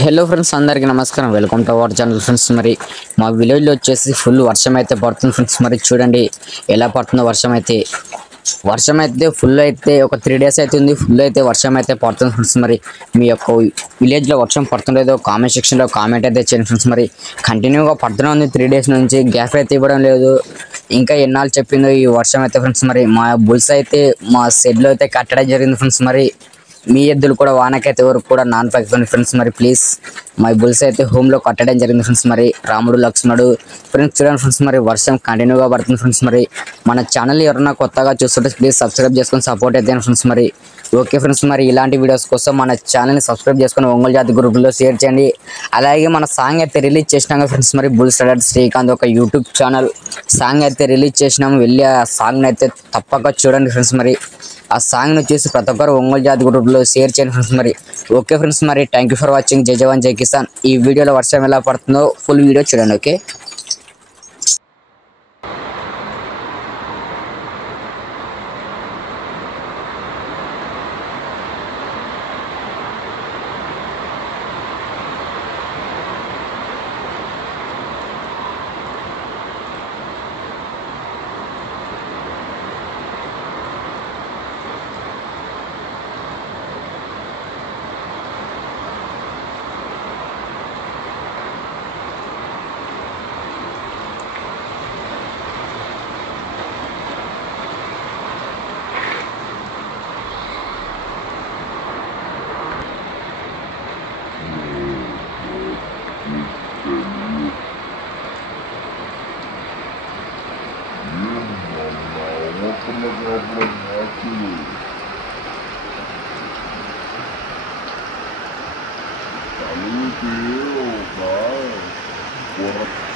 Hello friends, అందరికీ నమస్కారం. Welcome to our channel friends. మరి మా విలేజ్లో వచ్చేసి ఫుల్ వర్షం అయితే పడుతుంది ఫ్రెండ్స్. మరి చూడండి ఎలా పడుతుందో వర్షం అయితే ఫుల్ అయితే ఒక 3 days అయితే ఉంది. ఫుల్ అయితే వర్షం అయితే పడుతుంది ఫ్రెండ్స్. మరి మీ యొక్క విలేజ్లో వర్షం పడుతుండేదో కామెంట్ సెక్షన్లో కామెంట్ అయితే చేయండి ఫ్రెండ్స్. మరి కంటిన్యూగా పడుతూనే ఉంది 3 days నుంచి, గ్యాప్ అయితే ఇవ్వడం లేదు. ఇంకా ఎన్నాళ్ళు చెప్పిందో ఈ వర్షం అయితే ఫ్రెండ్స్. మరి మా బుల్స్ అయితే మా షెడ్లో అయితే కట్టడం జరిగింది ఫ్రెండ్స్. మరి మీ ఎద్దులు కూడా వానకైతే ఎవరు కూడా నాన్ పైపోయింది ఫ్రెండ్స్. మరి ప్లీజ్ మా బుల్స్ అయితే హోమ్లో కట్టడం జరిగింది ఫ్రెండ్స్. మరి రాముడు లక్ష్మణుడు ఫ్రెండ్స్ చూడండి ఫ్రెండ్స్. మరి వర్షం కంటిన్యూగా పడుతుంది ఫ్రెండ్స్. మరి మన ఛానల్ ఎవరైనా కొత్తగా చూస్తుంటే ప్లీజ్ సబ్స్క్రైబ్ చేసుకొని సపోర్ట్ అయితే ఫ్రెండ్స్. మరి ఓకే ఫ్రెండ్స్, మరి ఇలాంటి వీడియోస్ కోసం మన ఛానల్ని సబ్స్క్రైబ్ చేసుకొని ఒంగోలు జాతి గ్రూప్లో షేర్ చేయండి. అలాగే మన సాంగ్ అయితే రిలీజ్ చేసినాక ఫ్రెండ్స్. మరి బుల్స్ రైడర్ శ్రీకాంత్ ఒక యూట్యూబ్ ఛానల్ సాంగ్ అయితే రిలీజ్ చేసినాము, వెళ్ళి ఆ సాంగ్ని అయితే తప్పక చూడండి ఫ్రెండ్స్. మరి ఆ సాంగ్ను చూసి ప్రతి ఒక్కరు ఒంగోలు జాతి గ్రూప్లో షేర్ చేయండి ఫ్రెండ్స్. మరి ఓకే ఫ్రెండ్స్, మరి థ్యాంక్ యూ ఫర్ వాచింగ్. జై జవాన్ జై కిసాన్. ఈ వీడియోలో వర్షం ఎలా పడుతుందో ఫుల్ వీడియో చూడండి. Okay. Valeu, Deus, vai. Porra.